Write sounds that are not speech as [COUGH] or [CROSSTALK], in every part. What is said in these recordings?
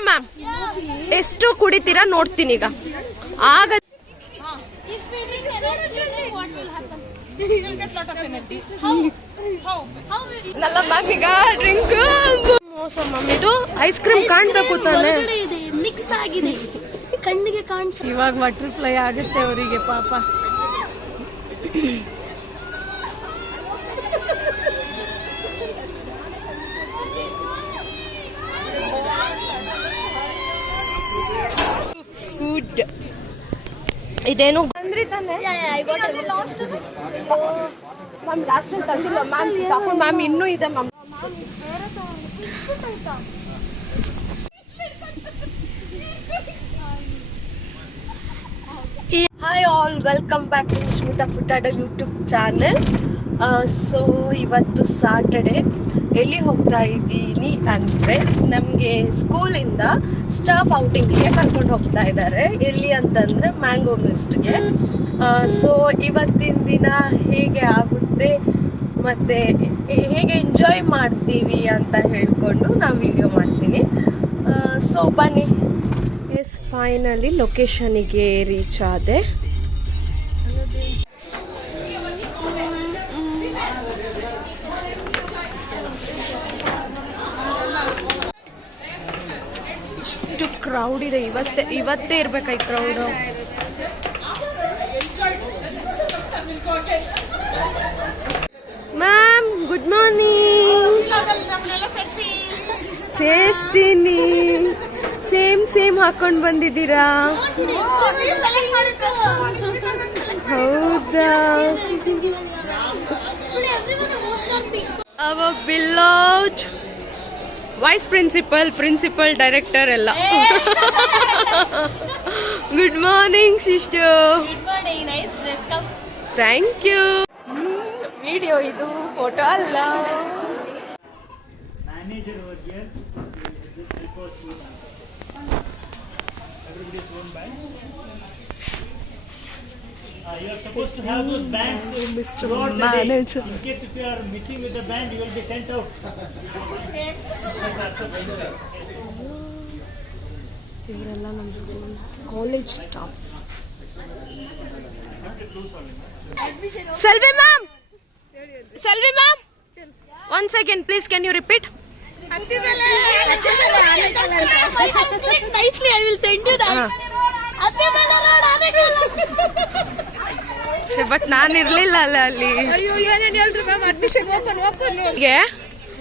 Ma'am ಎಷ್ಟು ಕುಡಿತೀರಾ ನೋಡ್ತೀನಿ ಈಗ. ಆಗ ಮ್ಯಾಮ್ ಈಗ ಡ್ರಿಂಕ್ ಮೋಸ ಮ್ಯಾಮ್ ಇದು ಐಸ್ ಕ್ರೀಮ್ ಕಾಣ್ಬೇಕು ತಾನೆ. ಮಿಕ್ಸ್ ಆಗಿದೆ ಕಣ್ಣಿಗೆ ಕಾಣಿಸ್ ಇವಾಗ ಬಟರ್ಫ್ಲೈ ಆಗುತ್ತೆ ಅವರಿಗೆ ಪಾಪ ಫುಡ್ ಇದೇನು ಬಂದ್ರಿ ತಾನೆ? ಮ್ಯಾಮ್ ಲಾಸ್ಟ್ ತಂದಿಲ್ಲ ಮ್ಯಾಮ್ ತಗೊಂಡು ಮ್ಯಾಮ್ ಇನ್ನೂ ಇದೆ ma'am hi all welcome back to Smita ಫುಟಾಡ YouTube channel so ಇವತ್ತು ಸಾಟರ್ಡೆ ಎಲ್ಲಿ ಹೋಗ್ತಾ ಇದ್ದೀನಿ ಅಂದರೆ ನಮಗೆ ಸ್ಕೂಲಿಂದ ಸ್ಟಾಫ್ ಔಟಿಂಗಿಗೆ ಕರ್ಕೊಂಡು ಹೋಗ್ತಾ ಇದ್ದಾರೆ ಎಲ್ಲಿ ಅಂತಂದರೆ ಮ್ಯಾಂಗೋ ಮಿಸ್ಟ್ಗೆ ಸೊ ಇವತ್ತಿನ ದಿನ ಹೇಗೆ ಆಗುತ್ತೆ ಮತ್ತು ಹೇಗೆ ಎಂಜಾಯ್ ಮಾಡ್ತೀವಿ ಅಂತ ಹೇಳಿಕೊಂಡು ನಾವು ವಿಡಿಯೋ ಮಾಡ್ತೀನಿ. ಸೊ ಬನ್ನಿ. ಎಸ್ ಫೈನಲಿ ಲೊಕೇಶನಿಗೆ ರೀಚ್ ಆದೆ. ಕ್ರೌಡ್ ಇದೆ. ಇವತ್ತೇ ಇವತ್ತೇ ಇರ್ಬೇಕಾ ಈ ಕ್ರೌಡ್ ಮ್ಯಾಮ್ ಗುಡ್ ಮಾರ್ನಿಂಗ್ ಸೇಸ್ತೀನಿ ಸೇಮ್ ಸೇಮ್ ಹಾಕೊಂಡು ಬಂದಿದ್ದೀರಾ? ಹೌದಾ? ಅವ ಬಿಲ್ಲೌಟ್ ವೈಸ್ ಪ್ರಿನ್ಸಿಪಲ್ ಪ್ರಿನ್ಸಿಪಲ್ ಡೈರೆಕ್ಟರ್ ಎಲ್ಲ. Good morning sister thank you video ಇದು ಫೋಟೋ ಅಲ್ಲ. Manager over here. Just report to everybody's own bank. Uh, you are supposed to have those bands Mr. Manager. In case if you are missing with the band, you will be sent out. yes. ಇವರೆಲ್ಲ ನಮ್ಮ school college staffs Selvi ma'am Selvi ma'am one second please can you repeat Nicely, I will send you but ನಾನು ಇರ್ಲಿಲ್ಲ ಅಲ್ಲ ಅಲ್ಲಿ.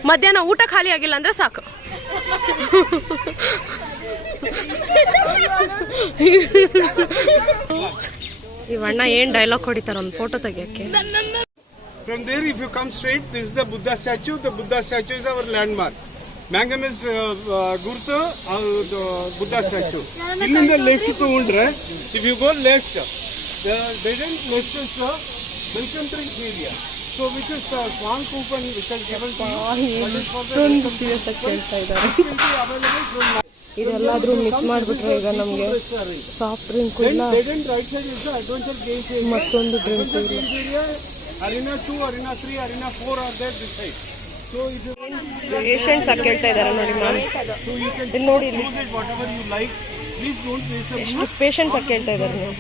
ಮಧ್ಯಾಹ್ನ ಊಟ ಖಾಲಿ ಆಗಿಲ್ಲ ಅಂದ್ರೆ ಸಾಕು. ಇವ ಏನ್ ಡೈಲಾಗ್ ಕೊಡಿತಾರ ಒಂದು photo ತೆಗಿಯಕ್ಕೆ. From there if you come straight this is the Buddha statue the Buddha statue is our landmark ಮಂಗಮಿಸ್ಟರ್ ಗುರುತು ಅದು ಬುದ್ಧಾ ಸ್ಟ್ಯಾಚು. ಇಲ್ಲಿಂದ ಲೆಫ್ಟ್ ತಗೊಂಡ್ರೆ if you go left the ದೇಡನ್ local welcome to area so which is on coupon we can given to miss ಮಾಡ್ಬಿಟ್ರು ಈಗ ನಮಗೆ soft drink ಕೂಡ ದೇಡನ್ right side is adventure games area ಇನ್ನ are there be patients ಆಗಿ ಕೇಳ್ತಾ ಇದ್ದಾರೆ ನೋಡಿ ma'am ಇಲ್ಲಿ ನೋಡಿ ಇಲ್ಲಿ ಎಷ್ಟು ಪೇಷಂಟ್ಸ್ ಆಗಿ ಕೇಳ್ತಾ ಇದ್ದಾರೆ ನೀವು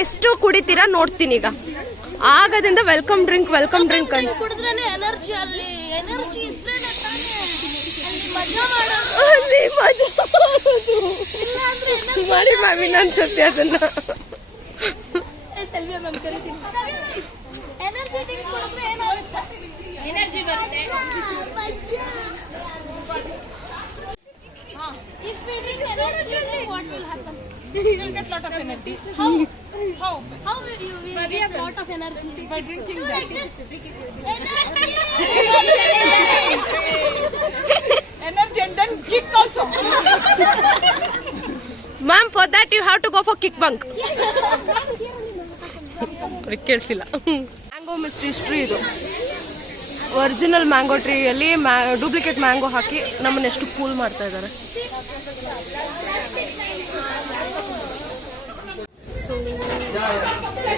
ಎಷ್ಟು ಕುಡಿತೀರಾ ನೋಡ್ತೀನಿ ಈಗ. ಆಗದಿಂದ ವೆಲ್ಕಮ್ ಡ್ರಿಂಕ್ ವೆಲ್ಕಮ್ ಡ್ರಿಂಕ್ ಅಂತ. ಎನರ್ಜಿ ಅಲ್ಲಿ ಎನರ್ಜಿ ಇದ್ರೆ ತಾನೇ ಅಲ್ಲಿ ಮಜಾ ಮಾಡೋದು ಅಲ್ಲಿ ಮಜಾ ಮಾಡೋದು. ಇಲ್ಲ ಅಂದ್ರೆ ಮಾಡಿ ಮ್ಯಾಮ್ ಇನ್ನೊಂದ್ಸತಿ ಅದನ್ನ ಸೆಲ್ವಿಯಾ ಮ್ಯಾಮ್ ಕರಿತೀನಿ ಎನರ್ಜಿ ಡ್ರಿಂಕ್ ಕುಡಿದ್ರೆ ಏನಾಗುತ್ತೆ ಎನರ್ಜಿ ಬರುತ್ತೆ If we drink energy drink, what will happen? You'll get lot of energy. How? How? How will you will get lot of energy? By drinking Do that. like this. Energy. Energy and then kick also. Ma'am for that you have to go for kick bunk ಕೇಳಿಸಿಲ್ಲ. Mango mystery history ಇದು. Original mango ಟ್ರೀಯಲ್ಲಿ duplicate mango ಹಾಕಿ ನಮ್ಮನ್ನ ಎಷ್ಟು cool ಮಾಡ್ತಾ ಇದ್ದಾರೆ.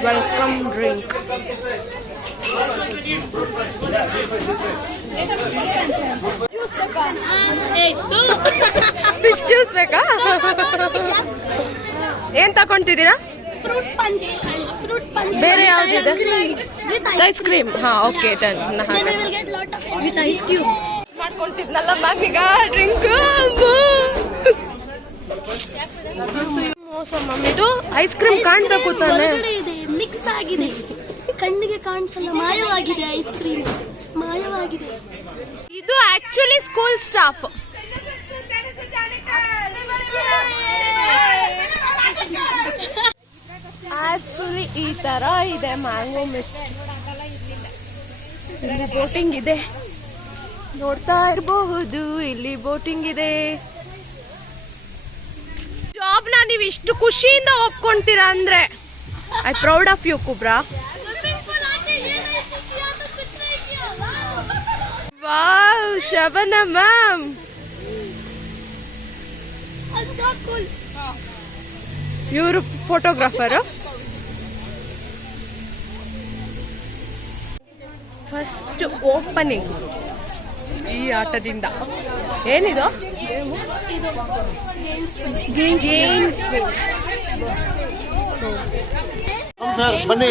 Welcome drink fish juice ಬೇಕಾ? ಏನ್ ತಗೊಂತಿದ್ದೀರಾ ಫ್ರೂಟ್ ಪಂಚ್ ಫ್ರೂಟ್ ಪಂಚ್ ಬೇರೆ ಯಾವ್ದಿದೆ? ಐಸ್ ಕ್ರೀಮ್ ಹಾ ಓಕೆ ಡನ್. ಮಾಡ್ಕೊಂತಿದ್ನಲ್ಲ ಮ್ಯಾಮ್ ಈಗ ಡ್ರಿಂಕ್ ಮೋಸ ಮ್ಯಾಮ್ ಇದು ಐಸ್ ಕ್ರೀಮ್ ಕಾಣ್ಬೇಕು ತಾನೆ. ಇದೆ ಮಿಕ್ಸ್ ಆಗಿದೆ. ಕಣ್ಣಿಗೆ ಕಾಣಿಸಲ್ಲ ಮಾಯವಾಗಿದೆ ಐಸ್ ಕ್ರೀಮ್ ಮಾಯವಾಗಿದೆ. ಇದು ಆಕ್ಚುಲಿ ಸ್ಕೂಲ್ ಸ್ಟಾಫ್ ಆಕ್ಚುಲಿ ಈ ತರ ಇದೆ ಮ್ಯಾಂಗೋ ಮಿಸ್ಟ್ ಇಲ್ಲಿ ಬೋಟಿಂಗ್ ಇದೆ. ನೋಡ್ತಾ ಇರಬಹುದು ಇಲ್ಲಿ ಬೋಟಿಂಗ್ ಇದೆ. ಜಾಬ್ನ ನೀವು ಇಷ್ಟು ಖುಷಿಯಿಂದ ಒಪ್ಕೊಂತೀರಾ ಅಂದ್ರೆ I proud of you Kubra Shabana ma'am ಇವರು ಫೋಟೋಗ್ರಾಫರು ಫಸ್ಟ್ ಓಪನಿಂಗ್ ಈ ಆಟದಿಂದ. ಏನಿದು? ಗೇಮ್ಸ್ ಬನ್ನಿ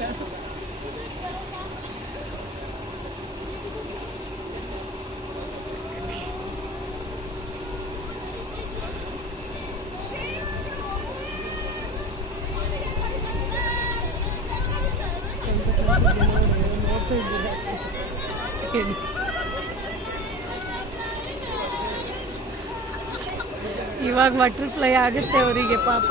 ಬಟರ್ಫ್ಲೈ ಆಗುತ್ತೆ ಅವರಿಗೆ ಪಾಪ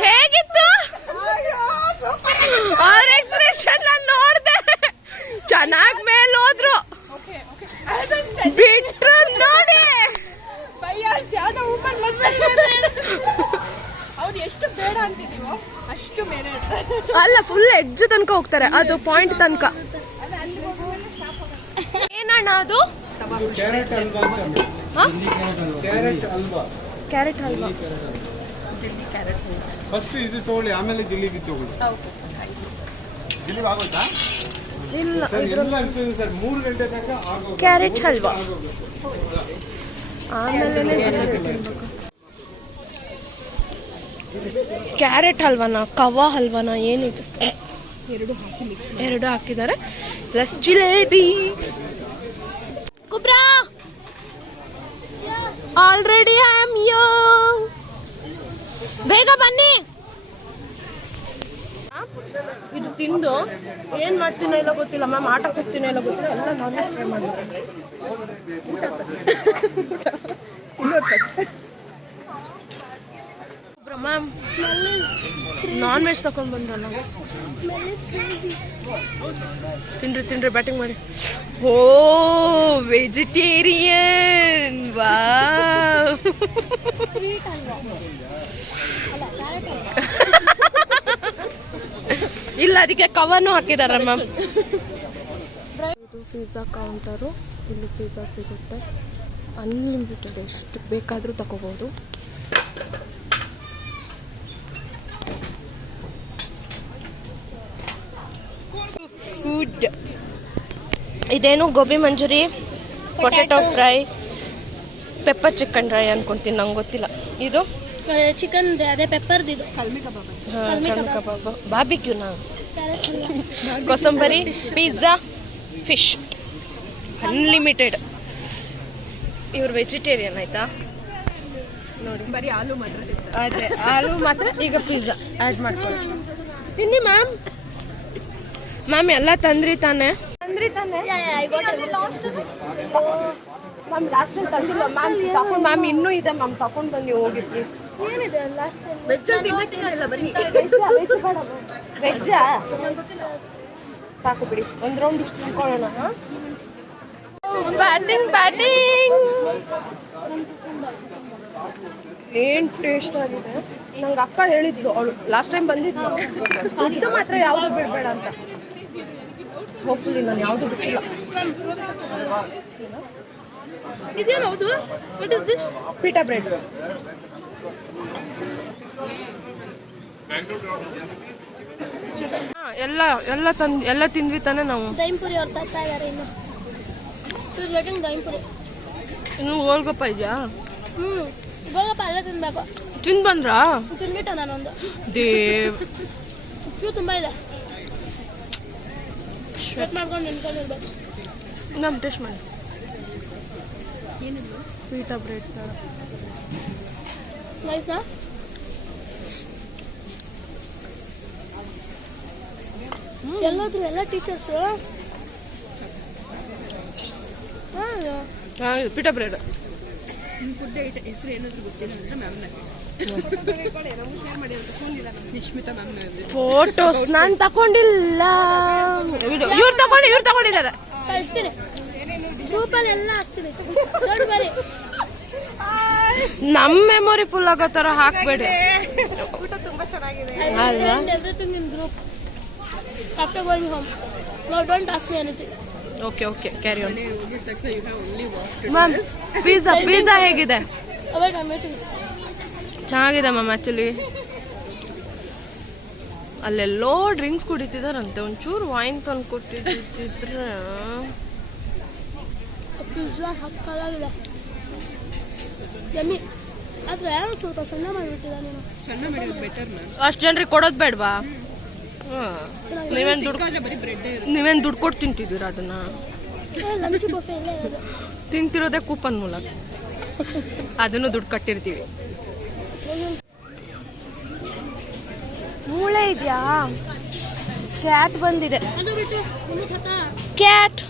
ಹೇಗಿತ್ತು ಅವ್ರ ಎಕ್ಸ್ಪ್ರೆಷನ್ ನಾನು ನೋಡ್ದೆ ಚೆನ್ನಾಗ್ ಮೇಲ್ ಹೋದ್ರು ಬಿಟ್ರು ನೋಡಿ. ಅವ್ರು ಎಷ್ಟು ಬೇಡ ಅಂತಿದೀವೋ ಅಷ್ಟು ಮೇಲೆ ಅಲ್ಲ ಫುಲ್ ಎಡ್ಜ್ ತನಕ ಹೋಗ್ತಾರೆ. ಅದು ಪಾಯಿಂಟ್ ತನಕ. ಏನಣ್ಣ ಅದು? ಕ್ಯಾರೆಟ್ ಹಲ್ವಾ ಅಂತ carrot halwa carrot halwa first ಇದು ತಗೊಳ್ಳಿ. ಆಮೇಲೆ ಜಿಲೇಬಿ ತಗೊಳ್ಳಿ ಜಿಲೇಬಿ ಆಗೋಯ್ತಾ? ಇಲ್ಲ ಕ್ಯಾರೆಟ್ ಹಲ್ವಾ. ಆಮೇಲೆ ಕ್ಯಾರೆಟ್ ಹಲ್ವಾನ? ಕವ ಹಲ್ವಾನ? ಏನಿದು? ಎರಡು ಹಾಕಿದ್ದಾರೆ. Plus jalebi. Kubra! Already I am ಯೋ ಬೇಗ ಬನ್ನಿ ಇದು ತಿಂದು ಏನ್ ಮಾಡ್ತೀನೋ ಇಲ್ಲ ಗೊತ್ತಿಲ್ಲ ಮ್ಯಾಮ್ ಆಟ ಹೋಗ್ತೀನೋ ಇಲ್ಲ ಗೊತ್ತಿಲ್ಲ ಎಲ್ಲ ನಾನೇ ಟ್ರೈ ಮಾಡ್ಬೇಕು ಊಟ ಫಸ್ಟ್ ಇನ್ನೊಂದು ಫಸ್ಟ್ ಮ್ಯಾಮ್ ನಾನ್ ವೆಜ್ ತಕೊಂಡ್ ಬಂದ್ರಲ್ಲ ತಿನ್ರಿ ತಿನ್ರಿ ಬ್ಯಾಟಿಂಗ್ ಮಾಡಿ. ಓ ವೆಜಿಟೇರಿಯನ್ ವಾ ಇಲ್ಲ ಅದಕ್ಕೆ ಕವರ್ನು ಹಾಕಿದಾರೆ ಮ್ಯಾಮ್ ಇದು ಪಿಜ್ಜಾ ಕೌಂಟರು ಇಲ್ಲಿ ಪಿಜ್ಜಾ ಸಿಗುತ್ತೆ. ಅನ್ಲಿಮಿಟೆಡ್ ಎಷ್ಟು ಬೇಕಾದರೂ ತಗೋಬೋದು. ಫುಡ್ ಇದೇನು gobi manchurian potato fry pepper chicken fry ಅನ್ಕೊಂತೀನಿ ನಂಗೆ ಗೊತ್ತಿಲ್ಲ. ಇದು? ಚಿಕನ್ ಅದೇ ಪೆಪ್ಪರ್ದಿದು ಕಬಾಬ್. ಬಾಬಿಕ್ಯೂನಾ ಕೊಸಂಬರಿ ಪಿಜ್ಜಾ ಫಿಶ್. ಅನ್ಲಿಮಿಟೆಡ್ ಇವ್ರು ವೆಜಿಟೇರಿಯನ್ ಆಯ್ತಾ? ನೋಡಿ. ಬರೀ ಆಲೂ ಮಾತ್ರ ಅದೇ ಆಲೂ ಮಾತ್ರ ಈಗ ಪಿಜ್ಜಾ ಆ್ಯಡ್ ಮಾಡ್ಕೊಳ್ಳಿ. ತಿನ್ನಿ ಮ್ಯಾಮ್. ಮ್ಯಾಮ್ ಎಲ್ಲ ತಂದ್ರಿ ತಾನೆ? ತಂದ್ರಿ ತಾನೆ? ಮ್ಯಾಮ್ ಲಾಸ್ಟ್ ತಂದಿಲ್ಲ. ಮ್ಯಾಮ್ ತಗೊಂಡು ಮ್ಯಾಮ್ ಇನ್ನೂ ಇದೆ ಮ್ಯಾಮ್ ತಕೊಂಡ್ ಬನ್ನಿ ಹೋಗಿ ಪ್ಲೀಸ್ ವೆಜ್ಜಾ ಸಾಕು ಬಿಡಿ. ಒಂದು ರೌಂಡ್ ಇಷ್ಟು ತಿನ್ಕೊಳ್ಳೋಣ ಬ್ಯಾಟಿಂಗ್ ಬ್ಯಾಟಿಂಗ್ ಏನ್ ಟೇಸ್ಟ್ ಆಗಿದೆ? ನಂಗೆ ಅಕ್ಕ ಹೇಳಿದ್ಲು ಅವಳು. ಲಾಸ್ಟ್ ಟೈಮ್ ಬಂದಿದ್ಲು. ಅದು ಮಾತ್ರ ಯಾವುದು ಬಿಡಬೇಡ ಅಂತ. ಹೋಗ್ಲಿ ನಾನು ಯಾವುದು ಬಿಟ್ಟಿಲ್ಲ. ಇದೇನು ಹೌದು? What is this pita bread ಎಲ್ಲ ಎಲ್ಲ ತಂದ್ ಎಲ್ಲ ತಿಂದ್ವಿ ತಾನೆ ನಾವು. ದೈಂಪುರಿ ಅವ್ರು ತರ್ತಾ ಇದಾರೆ ಇನ್ನು. ಸೊ ಗೆಟಿಂಗ್ ದೈಂಪುರಿ. ಇನ್ನು ಗೋಲ್ಗಪ್ಪ ಇದೆಯಾ? ಹ್ಮ್ ಗೋಗಪ್ಪ ಅಲ್ಲೇ ತಿನ್ಬೇಕು. ತಿಂದ್ ಬಂದ್ರಾ ತಿನ್ಬಿಟ್ಟ ನಾನೊಂದು. ದೇವ್. ಕ್ಯೂ ತುಂಬಾ ಇದೆ. ವೆಟ್ ಮಾಡ್ಕೊಂಡು ನಿಂತ್ಕೊಂಡಿರ್ಬೇಕು. ನಮ್ ಟೇಸ್ಟ್ ಮಾಡಿ. ಪೀಟಾ ಬ್ರೆಡ್ ನೈಸ್ನಾ ಎಲ್ಲಾದ್ರು ಎಲ್ಲ ಟೀಚರ್ಸ್ ಪಿಟ ಬ್ರೆಡ್ ಫೋಟೋಸ್ ನಾನ್. ತಕೊಂಡಿಲ್ಲ ಇವ್ರು ತಗೊಂಡು ಇವ್ರು ತಗೊಂಡಿದ್ದಾರೆ. ಕಳಿಸ್ತೀನಿ. ಗ್ರೂಪಲ್ಲಿ ಎಲ್ಲ ಹಾಕ್ತೀನಿ. ನೋಡಿ ಬರೀ ನಮ್ ಮೆಮೊರಿ ಫುಲ್ ಆಗೋ ತರ ಹಾಕ್ಬೇಡಿ. ಊಟ ತುಂಬಾ ಚೆನ್ನಾಗಿದೆ ಅಲ್ವಾ everything in group after going home no don't ask me anything okay okay carry on ma'am pizza pizza ಹೇಗಿದೆ? ಅವೈಟ್ ಐ ಮೀಟಿಂಗ್ ಚೆನ್ನಾಗಿದೆ ಮ್ಯಾಮ್ ಆ್ಯಕ್ಚುಲಿ ಅಲ್ಲೆಲ್ಲೋ ಡ್ರಿಂಕ್ಸ್ ಕುಡಿತಿದಾರಂತೆ. ಒಂಚೂರು ವೈನ್ ತಂದು ಕೊಟ್ಟಿದ್ದಿದ್ರೆ. ಪಿಜ್ಜಾ ಹಕ್ಕಲಾಗಿದೆ ಯಮ್ಮಿ ಆದ್ರೆ ಸ್ವಲ್ಪ ಸಣ್ಣ ಮಾಡಿಬಿಟ್ಟಿದ ನೀನು ಅಷ್ಟು ಜನರಿಗೆ ಕೊಡೋದು ಬೇಡವಾ? ನೀವೇನು ದುಡ್ಡು ನೀವೇನು ದುಡ್ಡು ಕೊಟ್ಟು ತಿಂತಿದ್ದೀರಾ ಅದನ್ನ? ತಿಂತಿರೋದೇ ಕೂಪನ್ ಮೂಲಕ ಅದನ್ನು ದುಡ್ಡು ಕಟ್ಟಿರ್ತೀವಿ. ಮೂಳೆ ಇದೆಯಾ? ಕ್ಯಾಟ್ ಬಂದಿದೆ. ಕ್ಯಾಟ್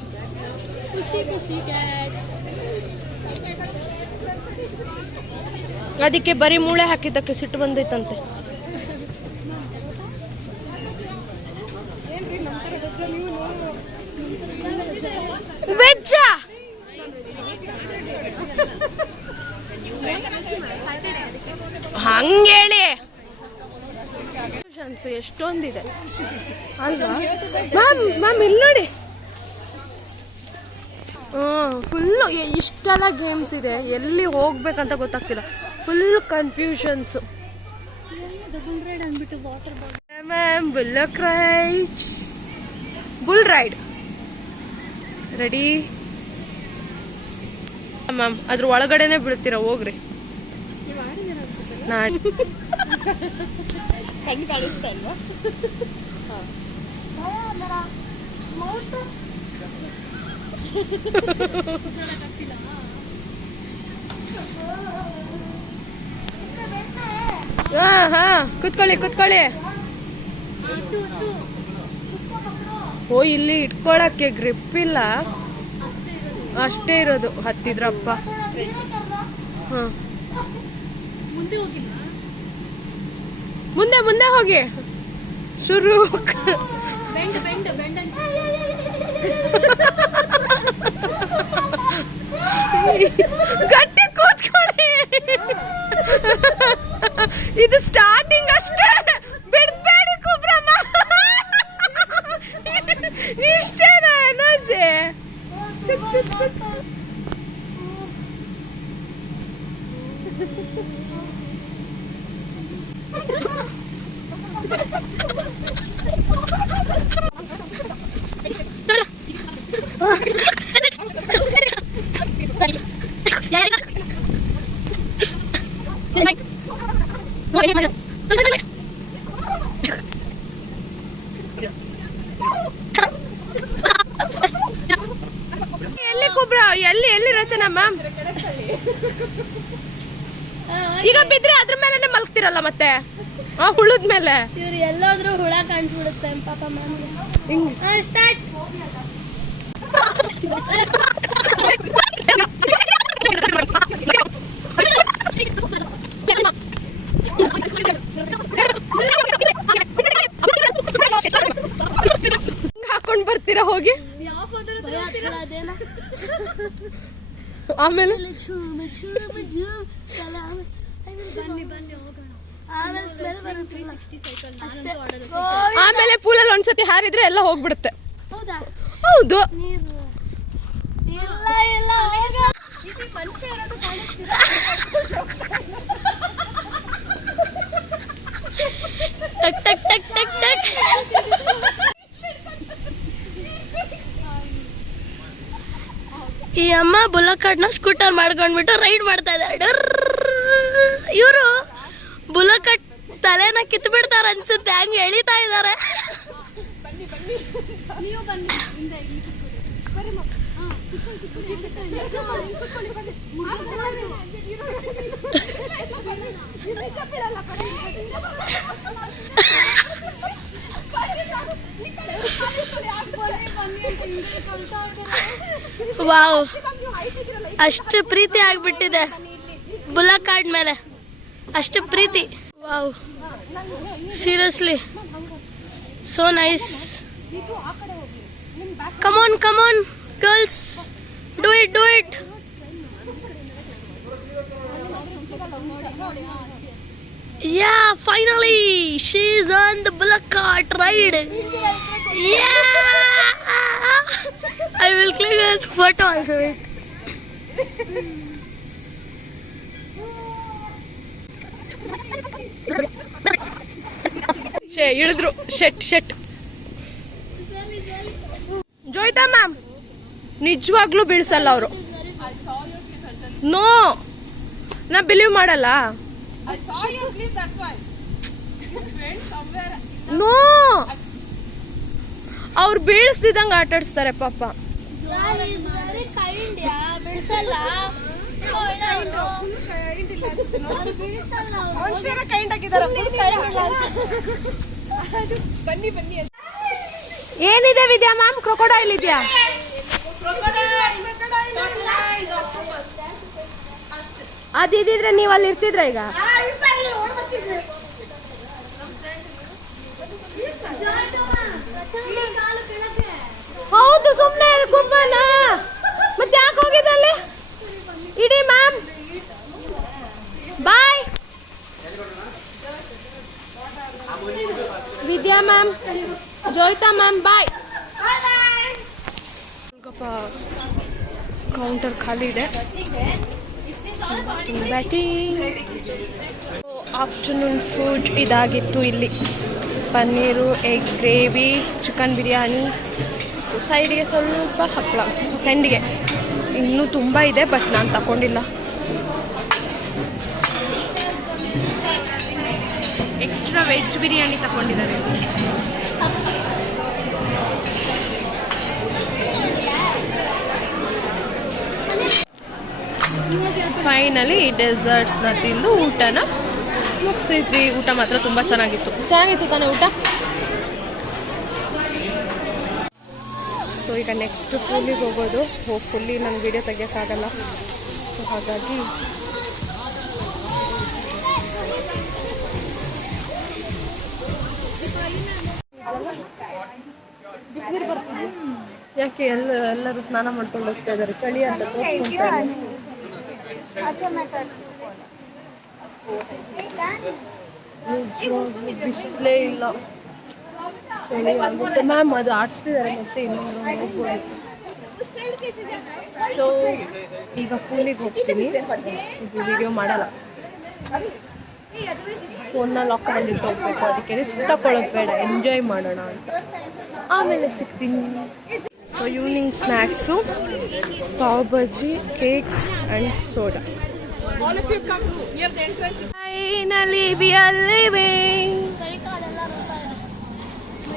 ಅದಕ್ಕೆ ಬರೀ ಮೂಳೆ ಹಾಕಿದ್ದಕ್ಕೆ ಸಿಟ್ಟು ಬಂದೈತಂತೆ. ವೆಜ್ಜಾ ಹಂಗೇಳಿ! ಎಷ್ಟೊಂದಿದೆ. ಅಲ್ವಾ? ಮ್ಯಾಮ್ ಮ್ಯಾಮ್ ಇಲ್ಲಿ ನೋಡಿ. ಫುಲ್ಲು ಇಷ್ಟೆಲ್ಲ ಗೇಮ್ಸ್ ಇದೆ. ಎಲ್ಲಿ ಹೋಗ್ಬೇಕಂತ ಗೊತ್ತಾಗ್ತಿಲ್ಲ. Full confusions ma'am bullock ride bull ride ready ma'am ಅದ್ರ ಒಳಗಡೆನೆ ಬೀಳ್ತೀರಾ? ಹೋಗ್ರಿ. ಹಾ. ಹಾ ಕುತ್ಕೊಳ್ಳಿ ಕುತ್ಕೊಳ್ಳಿ. ಓ ಇಲ್ಲಿ ಇಟ್ಕೊಳಕ್ಕೆ ಗ್ರಿಪ್ ಇಲ್ಲ. ಅಷ್ಟೇ ಇರೋದು ಹತ್ತಿದ್ರಪ್ಪ. ಹಾ. ಮುಂದೆ ಮುಂದೆ ಹೋಗಿ. ಶುರು. ಗಟ್ಟಿ ಕೂತ್ಕೊಳ್ಳಿ. ಇದು ಸ್ಟಾರ್ಟಿಂಗ್ ಅಷ್ಟೇ. Thank you. ಕಾಣಿಸ್ಬಿಡುತ್ತೆ ಪಾಪ ಮ್ಯಾಮ್ಗೆ ಸ್ಟಾರ್ಟ್ ಹಾಕೊಂಡ್ ಬರ್ತೀರಾ ಹೋಗಿ? ಅದೇನ ಆಮೇಲೆ ಬನ್ನಿ ಬನ್ನಿ. ಹೋಗೋಣ ಆಮೇಲೆ ಸ್ಮೆಲ್ ಬರುತ್ತೆ ಅಷ್ಟೇ. ಆಮೇಲೆ ಪೂಲಲ್ಲಿ ಒಂದ್ಸತಿ ಹಾರಿದ್ರೆ ಎಲ್ಲ ಹೋಗ್ಬಿಡುತ್ತೆ. ಹೌದಾ? ಟಕ್ ಟಕ್ ಟಕ್ ಟಕ್ ಟಕ್. ಈ ಅಮ್ಮ ಬುಲಕಾಡ್ನ ಸ್ಕೂಟರ್ ಮಾಡ್ಕೊಂಡ್ಬಿಟ್ಟು ರೈಡ್ ಮಾಡ್ತಾ ಇದ್ದಾರೆ ಇವರು? ಬುಲಕಟ್ ತಲೆನ ಕಿತ್ತು ಬಿಡ್ತಾರ ಅನ್ಸುತ್ತೆ ಹಂಗ ಎಳಿತಾ ಬನ್ನಿ ವಾವ್. ಅಷ್ಟು ಪ್ರೀತಿ ಆಗ್ಬಿಟ್ಟಿದೆ. ಬುಲಕಾಡ್ ಮೇಲೆ. ಅಷ್ಟು ಪ್ರೀತಿ wow seriously so nice come on come on girls do it do it Yeah, finally, she's on the bullock cart ride. Yeah, I will click a photo also. Wait. ಶೇ, ಇಳಿದ್ರು. ಶೆಟ್ ಶೆಟ್. ಜೋಯ್ತಾ ma'am, ನಿಜವಾಗ್ಲೂ ಬೀಳ್ಸಲ್ಲ ಅವರು. No, ನಾ believe ಮಾಡಲ್ಲ. No, ಅವ್ರು ಬೀಳಿಸ್ದಿದಂಗೆ ಆಟಾಡಿಸ್ತಾರೆ ಪಾಪ. ಮನುಷ್ಯರ ಕೈಂಡ್ ಅಂತ. ಬನ್ನಿ ಬನ್ನಿ ಏನಿದೆ ವಿದ್ಯಾ ಮ್ಯಾಮ್? ಕ್ರೊಕೊಡೈಲ್ ಇದೆಯಾ? ಅದಿದ್ರೆ ನೀವು ಅಲ್ಲಿ ಇರ್ತಿದ್ರ ಈಗ? ಹೌದು ಸುಮ್ಮನೆ ಕುಂಬನ ಮತ್ತೆ ಯಾಕೆ ಹೋಗಿದೆ ಇಡಿ ma'am. Bye. Vidya ma'am, Joyita ma'am, bye. Counter ಖಾಲಿ ಇದೆ. ಬ್ಯಾಟಿಂಗ್ ಆಫ್ಟರ್ನೂನ್ ಫುಡ್ ಇದಾಗಿತ್ತು ಇಲ್ಲಿ. Paneer egg gravy chicken biryani ಸೈಡಿಗೆ ಸ್ವಲ್ಪ ಹಪ್ಪಳ ಸೆಂಡಿಗೆ ಇನ್ನೂ ತುಂಬ ಇದೆ ಬಟ್ ನಾನು ತಗೊಂಡಿಲ್ಲ ಎಕ್ಸ್ಟ್ರಾ ವೆಜ್ ಬಿರಿಯಾನಿ ತಗೊಂಡಿದ್ದಾರೆ ಫೈನಲಿ ಡೆಸರ್ಟ್ಸ್ನ ತಿಂದು ಊಟನ ಮುಗಿಸಿದ್ವಿ. ಊಟ ಮಾತ್ರ ತುಂಬ ಚೆನ್ನಾಗಿತ್ತು. ಚೆನ್ನಾಗಿತ್ತು ತಾನೇ ಊಟ? ಈಗ ನೆಕ್ಸ್ಟ್ ಪೂಲಿಗೆ ಹೋಗೋದು. ಫುಲ್ಲಿ ನಾನು ವಿಡಿಯೋ ತೆಗಿಯೋಕ್ಕಾಗಲ್ಲ. ಸೊ ಹಾಗಾಗಿ ಬಿಸಿನೀರು ಯಾಕೆ ಎಲ್ಲ ಎಲ್ಲರೂ ಸ್ನಾನ ಮಾಡ್ಕೊಂಡು ಹೋಗ್ತಾ ಇದ್ದಾರೆ? ಚಳಿ ಅಂತ ಬಿಸಿಲೇ ಇಲ್ಲ. ಆಗುತ್ತೆ ಮ್ಯಾಮ್ ಅದು ಆಡಿಸ್ತಿದ್ದಾರೆ ಮತ್ತೆ ಇನ್ನೊಂದು ಹೋಗ್ಬೋದು. ಸೊ ಈಗ ಕೂಲಿಗೆ ಹೋಗ್ತೀನಿ. ಇದು ವಿಡಿಯೋ ಮಾಡಲ್ಲ. ಫೋನ್ನ ಲಾಕ್ ಮಾಡಿಟ್ಟು ಅದಕ್ಕೆ ರಿಸ್ಕ್ ತಗೊಳ್ಳೋದು ಬೇಡ. ಎಂಜಾಯ್ ಮಾಡೋಣ ಅಂತ. ಆಮೇಲೆ ಸಿಗ್ತೀನಿ. So evening snacks pav bajji cake and soda finally we are living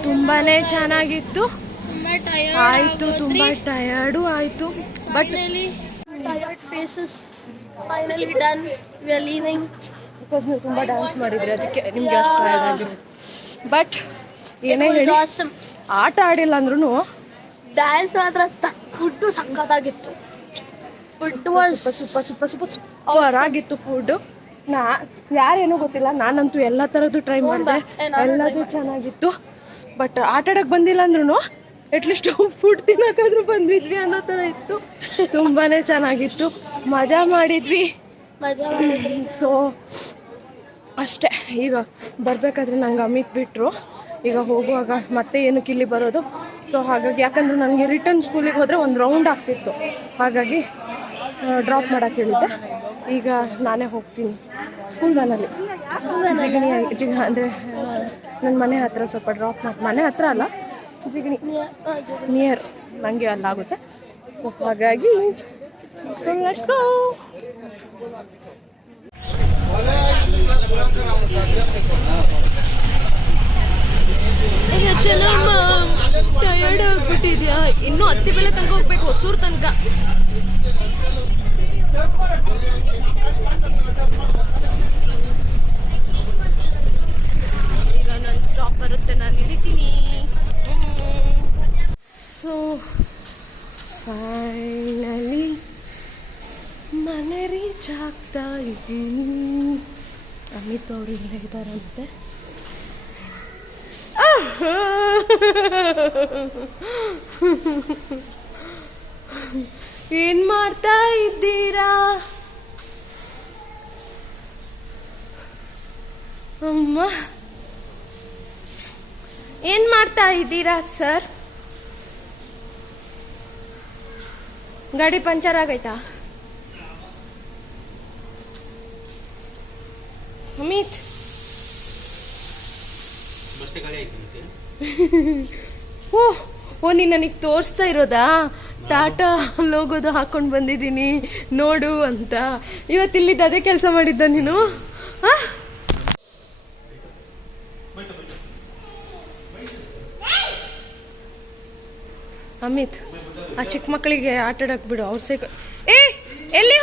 ತುಂಬಾನೇ ಚೆನ್ನಾಗಿತ್ತು. ಆಯ್ತು ತುಂಬಾ ಟಯರ್ಡು ಆಯ್ತು. But tired faces finally done we are leaving because ನೀವು ತುಂಬಾ ಡ್ಯಾನ್ಸ್ ಮಾಡಿದ್ರಿ ಅದಕ್ಕೆ ನಿಮ್ಗೆ ಅಷ್ಟು ಟಯರ್ಡ್ ಆಗಿರೋದು. ಬಟ್ ಏನೇ ಹೇಳಿ ಆಟ ಆಡಿಲ್ಲ ಅಂದ್ರೂ ಡ್ಯಾನ್ಸ್ ಮಾತ್ರ food ಸಕ್ಕತ್ತಾಗಿತ್ತು food was super super super super ಆಗಿತ್ತು ಫುಡ್ ನಾ ಯಾರೇನೋ ಗೊತ್ತಿಲ್ಲ ನಾನಂತೂ ಎಲ್ಲ ಥರದ್ದು ಟ್ರೈ ಮಾಡಿದೆ. ಎಲ್ಲದೂ ಚೆನ್ನಾಗಿತ್ತು. ಬಟ್ ಆಟ ಆಡಕ್ಕೆ ಬಂದಿಲ್ಲ ಅಂದ್ರೂ ಅಟ್ಲೀಸ್ಟ್ ಫುಡ್ ತಿನ್ನೋಕ್ಕಾದ್ರೂ ಬಂದಿದ್ವಿ ಅನ್ನೋ ಥರ ಇತ್ತು. ತುಂಬಾ ಚೆನ್ನಾಗಿತ್ತು. ಮಜಾ ಮಾಡಿದ್ವಿ. ಮಜಾ ಸೊ ಅಷ್ಟೇ. ಈಗ ಬರಬೇಕಾದ್ರೆ ನಂಗೆ ಅಮಿತ್ ಬಿಟ್ಟರು ಈಗ ಹೋಗುವಾಗ ಮತ್ತೆ ಏನಕ್ಕೆ ಇಲ್ಲಿ ಬರೋದು? ಸೊ ಹಾಗಾಗಿ ಯಾಕಂದ್ರೆ ನನಗೆ ರಿಟರ್ನ್ ಸ್ಕೂಲಿಗೆ ಹೋದರೆ ಒಂದು ರೌಂಡ್ ಆಗ್ತಿತ್ತು. ಹಾಗಾಗಿ ಡ್ರಾಪ್ ಮಾಡೋಕೆ ಹೇಳಿದ್ದೆ. ಈಗ ನಾನೇ ಹೋಗ್ತೀನಿ. ಸ್ಕೂಲ್ ವ್ಯಾನಲ್ಲಿ ಜಿಗಣಿ ಜಿಗ ಅಂದರೆ ನನ್ನ ಮನೆ ಹತ್ರ ಸ್ವಲ್ಪ ಡ್ರಾಪ್ ಮಾಡಿ. ಮನೆ ಹತ್ರ ಅಲ್ಲ, ಜಿಗಣಿ ನಿಯರ್ ನನಗೆ ಅಲ್ಲಾಗುತ್ತೆ ಹಾಗಾಗಿ ಸೊ ಲೆಟ್ಸ್ ಗೋ ಆಗ್ಬಿಟ್ಟಿದ್ಯಾ? ಇನ್ನೂ ಹತ್ತಿ ಬೆಲೆ ತನಕ ಹೋಗ್ಬೇಕು, ಹೊಸೂರು ತನಕ ಈಗ ನನ್ನ ಸ್ಟಾಪ್ ಬರುತ್ತೆ, ನಾನು ಇಳಿತೀನಿ. ಸೊ ಫೈನಲಿ ಮನೆ ರೀಚ್ ಆಗ್ತಾ ಇದ್ದೀನಿ. ಅಮಿತ್ ಅವರು ಇಲ್ಲೇ ಇದ್ದಾರಂತೆ. [LAUGHS] ಏನ್ ಮಾಡ್ತಾ ಇದ್ದೀರಾ? ಅಮ್ಮ. ಏನ್ ಮಾಡ್ತಾ ಇದ್ದೀರಾ ಸರ್? ಗಾಡಿ ಪಂಚರ್ ಆಗೈತಾ? ಅಮಿತ್? [LAUGHS] ಓ ಓ ನೀನು ನನಗೆ ತೋರಿಸ್ತಾ ಇರೋದಾ? ಟಾಟಾ ಲೋಗೋದು ಹಾಕೊಂಡು ಬಂದಿದ್ದೀನಿ ನೋಡು ಅಂತ. ಇವತ್ತಿಲ್ಲಿದ್ದ ಅದೇ ಕೆಲಸ ಮಾಡಿದ್ದ ನೀನು? ಆ? ಅಮಿತ್ ಆ ಚಿಕ್ಕ ಮಕ್ಕಳಿಗೆ ಆಟ ಬಿಡು ಅವ್ರ ಸೇ ಏ ಎಲ್ಲಿ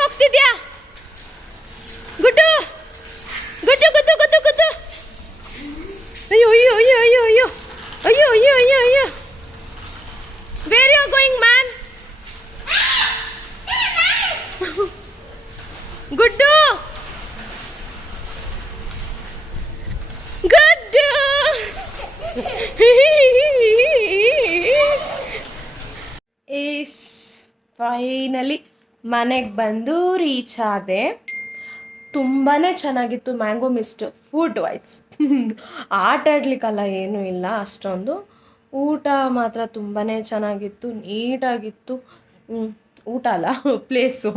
ಮನೆಗೆ ಬಂದು ರೀಚ್ ಆದೆ ತುಂಬಾ ಚೆನ್ನಾಗಿತ್ತು ಮ್ಯಾಂಗೋ ಮಿಸ್ಟ್ ಫುಡ್ ವೈಸ್ ಆಟ ಆಡ್ಲಿಕ್ಕಲ್ಲ ಏನೂ ಇಲ್ಲ, ಅಷ್ಟೊಂದು. ಊಟ ಮಾತ್ರ ತುಂಬಾ ಚೆನ್ನಾಗಿತ್ತು, ನೀಟಾಗಿತ್ತು. ಊಟ ಅಲ್ಲ [LAUGHS] ಪ್ಲೇಸು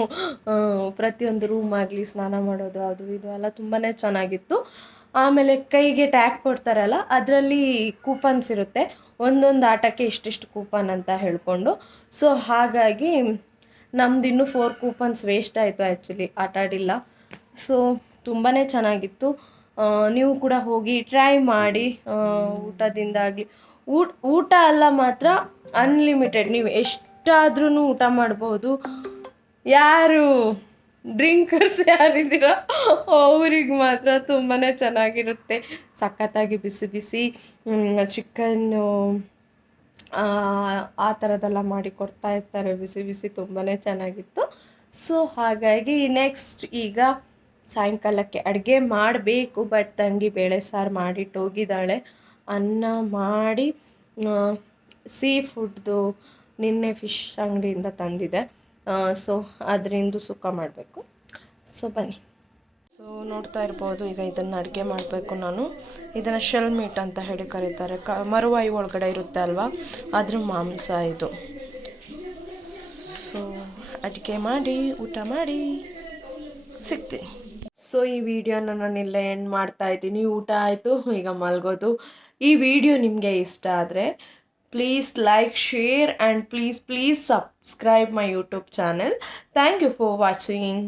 ಪ್ರತಿಯೊಂದು ರೂಮ್ ಆಗಲಿ, ಸ್ನಾನ ಮಾಡೋದು, ಅದು ಇದು ಎಲ್ಲ ತುಂಬಾ ಚೆನ್ನಾಗಿತ್ತು. ಆಮೇಲೆ ಕೈಗೆ ಟ್ಯಾಗ್ ಕೊಡ್ತಾರಲ್ಲ, ಅದರಲ್ಲಿ ಕೂಪನ್ಸ್ ಇರುತ್ತೆ. ಒಂದೊಂದು ಆಟಕ್ಕೆ ಇಷ್ಟಿಷ್ಟು ಕೂಪನ್ ಅಂತ ಹೇಳ್ಕೊಂಡು. ಸೊ ಹಾಗಾಗಿ ನಮ್ದು ಇನ್ನೂ ಫೋರ್ ಕೂಪನ್ಸ್ ವೇಸ್ಟ್ ಆಯಿತು ಆ್ಯಕ್ಚುಲಿ ಆಟ ಆಡಿಲ್ಲ. ಸೊ ತುಂಬಾ ಚೆನ್ನಾಗಿತ್ತು. ನೀವು ಕೂಡ ಹೋಗಿ ಟ್ರೈ ಮಾಡಿ ಊಟದಿಂದಾಗಲಿ. ಊಟ ಊಟ ಅಲ್ಲ ಮಾತ್ರ ಅನ್ಲಿಮಿಟೆಡ್ ನೀವು ಎಷ್ಟಾದ್ರೂ ಊಟ ಮಾಡ್ಬೋದು. ಯಾರು? ಡ್ರಿಂಕರ್ಸ್ ಯಾರಿದ್ದೀರೋ ಅವ್ರಿಗೆ ಮಾತ್ರ ತುಂಬಾ ಚೆನ್ನಾಗಿರುತ್ತೆ. ಸಖತ್ತಾಗಿ ಬಿಸಿ ಬಿಸಿ ಚಿಕನ್ನು ಆ ಥರದ್ದೆಲ್ಲ ಮಾಡಿ ಕೊಡ್ತಾ ಇರ್ತಾರೆ. ಬಿಸಿ ಬಿಸಿ ತುಂಬಾ ಚೆನ್ನಾಗಿತ್ತು. ಸೊ ಹಾಗಾಗಿ ನೆಕ್ಸ್ಟ್ ಈಗ ಸಾಯಂಕಾಲಕ್ಕೆ ಅಡುಗೆ ಮಾಡಬೇಕು ಬಟ್ ತಂಗಿ ಬೇಳೆ ಸಾರು ಮಾಡಿಟ್ಟು ಹೋಗಿದ್ದಾಳೆ. ಅನ್ನ ಮಾಡಿ ಸೀ ಫುಡ್ದು ನಿನ್ನೆ ಫಿಶ್ ಅಂಗಡಿಯಿಂದ ತಂದಿದೆ. ಸೊ ಅದರಿಂದ ಸುಖ ಮಾಡಬೇಕು. ಸೊ ಬನ್ನಿ. ಸೊ ನೋಡ್ತಾ ಇರ್ಬೋದು, ಈಗ ಇದನ್ನು ಅಡುಗೆ ಮಾಡಬೇಕು ನಾನು. ಇದನ್ನು ಶೆಲ್ ಮೀಟ್ ಅಂತ ಹೇಳಿ ಕರೀತಾರೆ. ಕ, ಮರುವಾಯಿ ಒಳಗಡೆ ಇರುತ್ತೆ ಅಲ್ವಾ? ಅದ್ರ ಮಾಂಸ ಇದು. ಸೊ ಅಡುಗೆ ಮಾಡಿ, ಊಟ ಮಾಡಿ, ಸಿಗ್ತೀನಿ. ಸೊ ಈ ವಿಡಿಯೋನ ನಾನು ಇಲ್ಲೇ ಎಂಡ್ ಮಾಡ್ತಾ ಇದ್ದೀನಿ. ಊಟ ಆಯಿತು, ಈಗ ಮಲ್ಗೋದು. ಈ ವಿಡಿಯೋ ನಿಮಗೆ ಇಷ್ಟ ಆದರೆ please like share and please please subscribe my YouTube channel thank you for watching